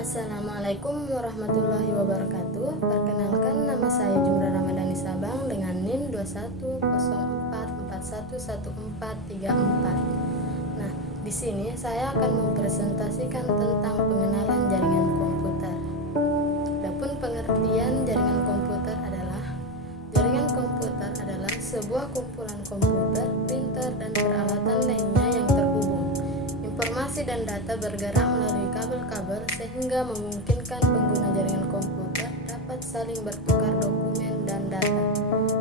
Assalamualaikum warahmatullahi wabarakatuh. Perkenalkan, nama saya Jumra Ramadhani Sabang dengan NIM 2104411434. Nah, di sini saya akan mempresentasikan tentang pengenalan jaringan komputer. Adapun pengertian jaringan komputer adalah sebuah kumpulan komputer, printer, dan peralatan lainnya yang terhubung. Informasi dan data bergerak melalui kabel-kabel sehingga memungkinkan pengguna jaringan komputer dapat saling bertukar dokumen dan data,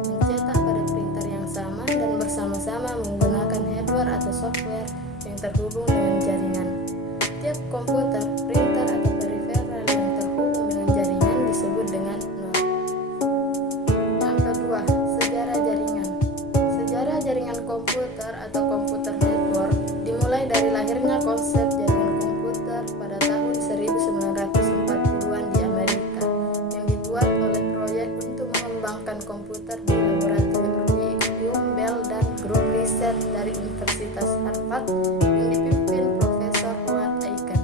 mencetak pada printer yang sama, dan bersama-sama menggunakan hardware atau software yang terhubung dengan jaringan. Tiap komputer, printer, atau periferal yang terhubung dengan jaringan disebut dengan node. Yang kedua, sejarah jaringan. Sejarah jaringan komputer atau komputer network dimulai dari lahirnya konsep jaringan komputer pada tahun 1940-an di Amerika yang dibuat oleh proyek untuk mengembangkan komputer di laboratorium Bell dan grup riset dari Universitas Harvard yang dipimpin Profesor Howard Aiken.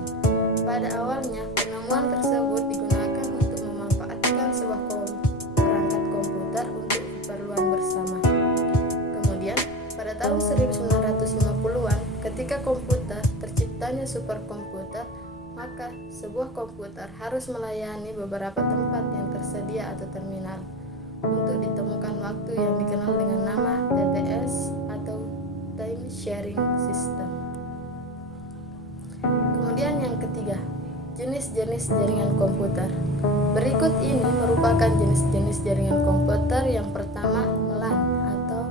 Pada awalnya, penemuan tersebut digunakan untuk memanfaatkan sebuah perangkat komputer untuk keperluan bersama. Kemudian, pada tahun 1950-an, ketika komputer terciptanya superkomputer, maka sebuah komputer harus melayani beberapa tempat yang tersedia atau terminal untuk ditemukan waktu yang dikenal dengan nama TTS atau Time Sharing System. Kemudian yang ketiga, jenis-jenis jaringan komputer. Berikut ini merupakan jenis-jenis jaringan komputer. Yang pertama, LAN atau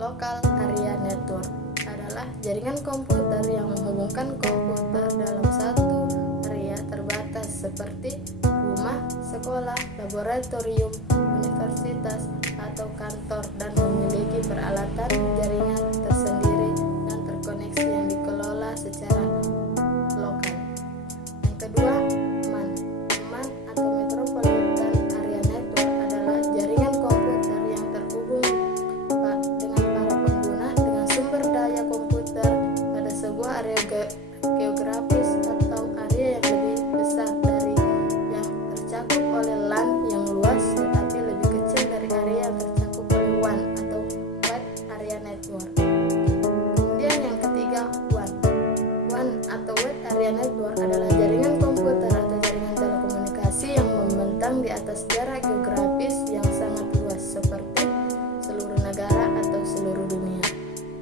Local Area Network adalah jaringan komputer yang menghubungkan komputer dalam satu area terbatas seperti rumah, sekolah, laboratorium, universitas, atau kantor, dan memiliki peralatan jaringan tersendiri dan terkoneksi yang dikelola secara lokal. Yang kedua, MAN. MAN atau Metropolitan Area Network adalah jaringan komputer yang terhubung dengan para pengguna dengan sumber daya komputer pada sebuah area geografis atau area yang lebih besar dari yang tercakup oleh LAN yang luas, tetapi lebih kecil dari area yang tercakup oleh WAN atau Wide Area Network. Kemudian yang ketiga, WAN. WAN atau Wide Area Network adalah jaringan komputer atau jaringan telekomunikasi yang membentang di atas jarak geografis yang sangat luas seperti seluruh negara atau seluruh dunia.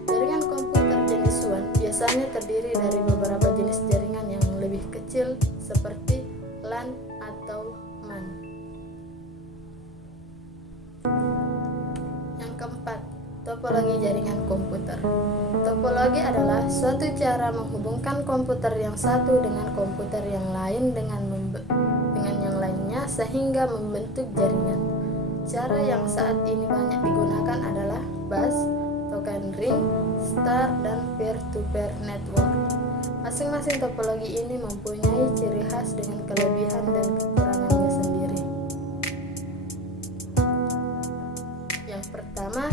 Jaringan komputer jenis WAN biasanya terdiri dari beberapa jenis jaringan yang lebih kecil seperti LAN atau MAN. Yang keempat, topologi jaringan komputer. Topologi adalah suatu cara menghubungkan komputer yang satu dengan komputer yang lain dengan yang lainnya sehingga membentuk jaringan. Cara yang saat ini banyak digunakan adalah bus, token ring, star, dan peer-to-peer network. Masing-masing topologi ini mempunyai ciri khas dengan kelebihan dan kekurangannya sendiri. Yang pertama,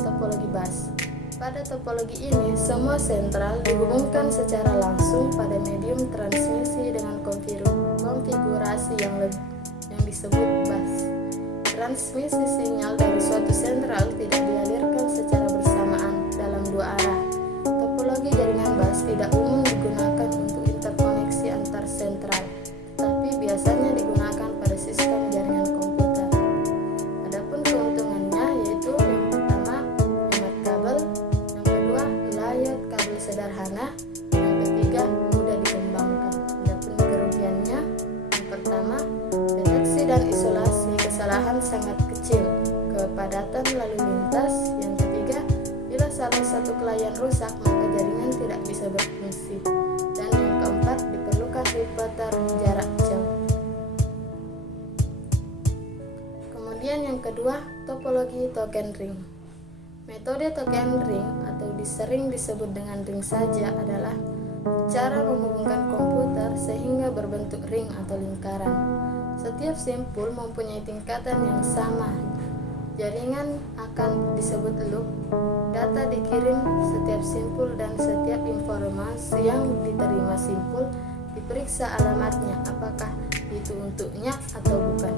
topologi bus. Pada topologi ini, semua sentral dihubungkan secara langsung pada medium transmisi dengan konfigurasi yang disebut bus. Transmisi sinyal dari suatu sentral tidak dialirkan secara bersamaan dalam dua arah. Topologi jaringan bus tidak umum digunakan untuk interkoneksi antar sentral, tetapi biasanya digunakan pada sistem jaringan komputer. Adapun keuntungannya yaitu yang pertama, hemat kabel, yang kedua, layout kabel sederhana, yang ketiga, mudah dikembangkan. Adapun kerugiannya, yang pertama, deteksi dan isolasi kesalahan sangat kecil, kepadatan lalu lintas. Yang ketiga, bila salah satu klien rusak maka jaringan tidak bisa berfungsi. Dan yang keempat, diperlukan repeater jarak jauh. Kemudian yang kedua, topologi token ring. Metode token ring atau sering disebut dengan ring saja adalah cara menghubungkan komputer sehingga berbentuk ring atau lingkaran. Setiap simpul mempunyai tingkatan yang sama. Jaringan akan disebut loop. Data dikirim setiap simpul dan setiap informasi yang diterima simpul diperiksa alamatnya apakah itu untuknya atau bukan.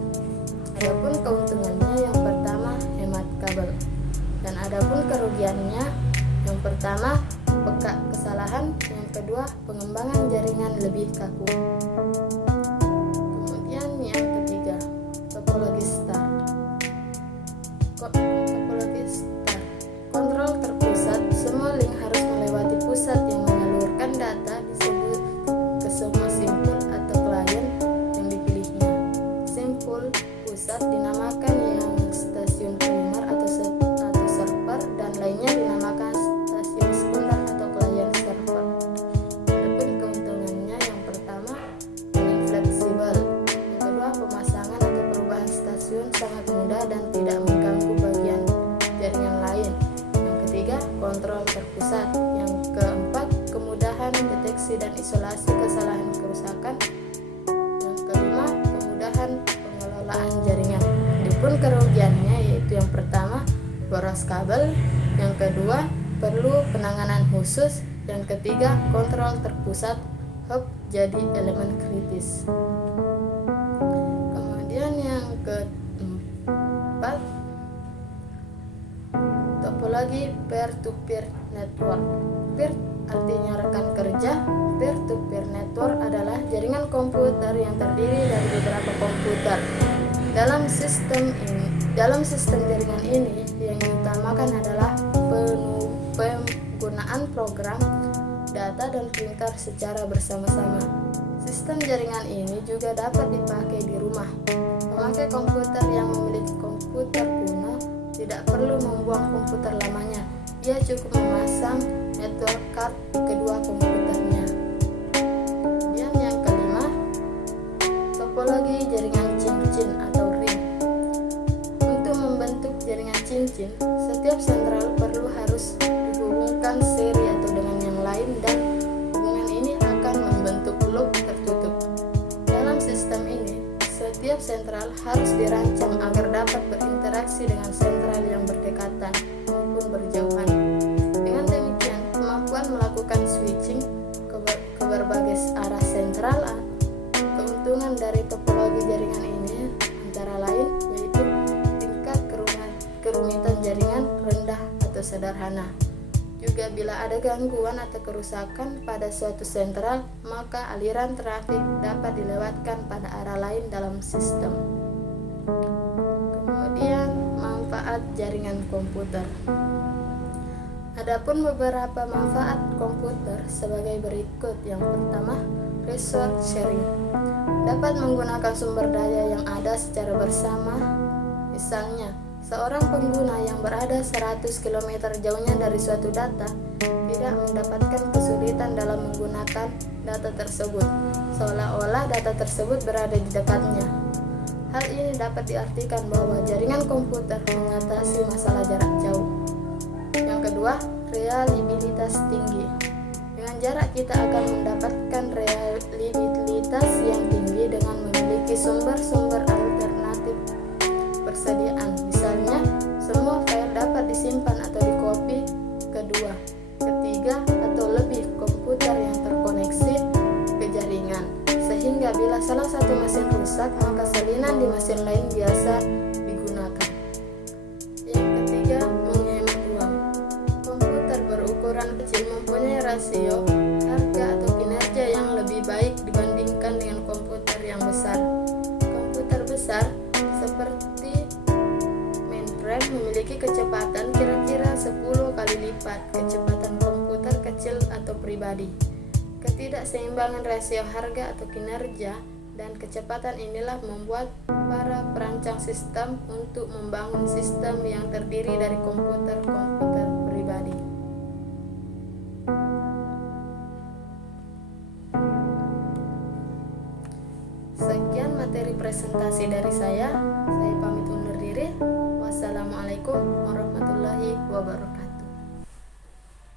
Adapun keuntungannya, yang pertama hemat kabel, dan adapun kerugiannya, yang pertama peka kesalahan, yang kedua pengembangan jaringan lebih kaku. Kemudian yang ketiga, topologi star. Topologi star, kontrol terpusat. Semua link harus melewati pusat yang menyalurkan data disebut ke semua simpul atau klien yang dipilihnya. Simpul pusat dinamakan yang stasiun primer atau server, dan lainnya dinamakan stasiun sekunder atau klien server. Adapun keuntungannya, yang pertama paling fleksibel, yang kedua pemasangan atau perubahan stasiun sangat mudah dan tidak mengganggu bagian jaringan lain, yang ketiga kontrol terpusat, yang keempat kemudahan deteksi dan isolasi kesalahan kerusakan, yang kelima kemudahan pengelolaan jaringan. Adapun kerugiannya, yaitu yang pertama boros kabel, yang kedua perlu penanganan khusus, yang ketiga kontrol terpusat, hub jadi elemen kritis. Kemudian yang keempat, topologi peer-to-peer network. Peer artinya rekan kerja. Peer-to-peer network adalah jaringan komputer yang terdiri dari beberapa komputer. Dalam sistem jaringan ini, yang diutamakan adalah penggunaan program, data, dan printer secara bersama-sama. Sistem jaringan ini juga dapat dipakai di rumah. Pemakai komputer yang memiliki komputer kuno tidak perlu membuang komputer lamanya. Dia cukup memasang network card di kedua komputernya. Kemudian yang kelima, topologi jaringan cincin atau ring. Untuk membentuk jaringan cincin, setiap sentral perlu harus dihubungkan seri atau dengan yang lain, dan hubungan ini akan membentuk loop tertutup. Dalam sistem ini, setiap sentral harus dirancang agar dapat berinteraksi dengan sentral yang berdekatan maupun berjauhan. Dengan demikian, kemampuan melakukan switching ke berbagai arah sentral. Keuntungan dari topologi jaringan ini antara lain yaitu tingkat kerumitan jaringan rendah atau sederhana. Juga bila ada gangguan atau kerusakan pada suatu sentral, maka aliran trafik dapat dilewatkan pada arah lain dalam sistem. Kemudian manfaat jaringan komputer. Adapun beberapa manfaat komputer sebagai berikut. Yang pertama, resource sharing. Dapat menggunakan sumber daya yang ada secara bersama. Misalnya, seorang pengguna yang berada 100 km jauhnya dari suatu data tidak mendapatkan kesulitan dalam menggunakan data tersebut, seolah-olah data tersebut berada di dekatnya. Hal ini dapat diartikan bahwa jaringan komputer mengatasi masalah jarak jauh. Yang kedua, reliabilitas tinggi. Dengan jarak kita akan mendapatkan reliabilitas yang tinggi dengan memiliki sumber-sumber alternatif persediaan. Misalnya, semua file dapat disimpan atau dikopi kedua, ketiga, atau lebih komputer yang terkoneksi ke jaringan. Sehingga bila salah satu mesin rusak, maka salinan di mesin lain biasa digunakan. Yang ketiga, menghemat uang. Komputer berukuran kecil mempunyai rasio harga atau kinerja yang lebih baik dibandingkan dengan komputer yang besar. Komputer besar seperti mainframe memiliki kecepatan kira-kira 10 kali lipat kecepatan komputer kecil atau pribadi. Ketidakseimbangan rasio harga atau kinerja dan kecepatan inilah membuat para perancang sistem untuk membangun sistem yang terdiri dari komputer-komputer pribadi. Sekian materi presentasi dari saya pamit undur diri. Wassalamualaikum warahmatullahi wabarakatuh.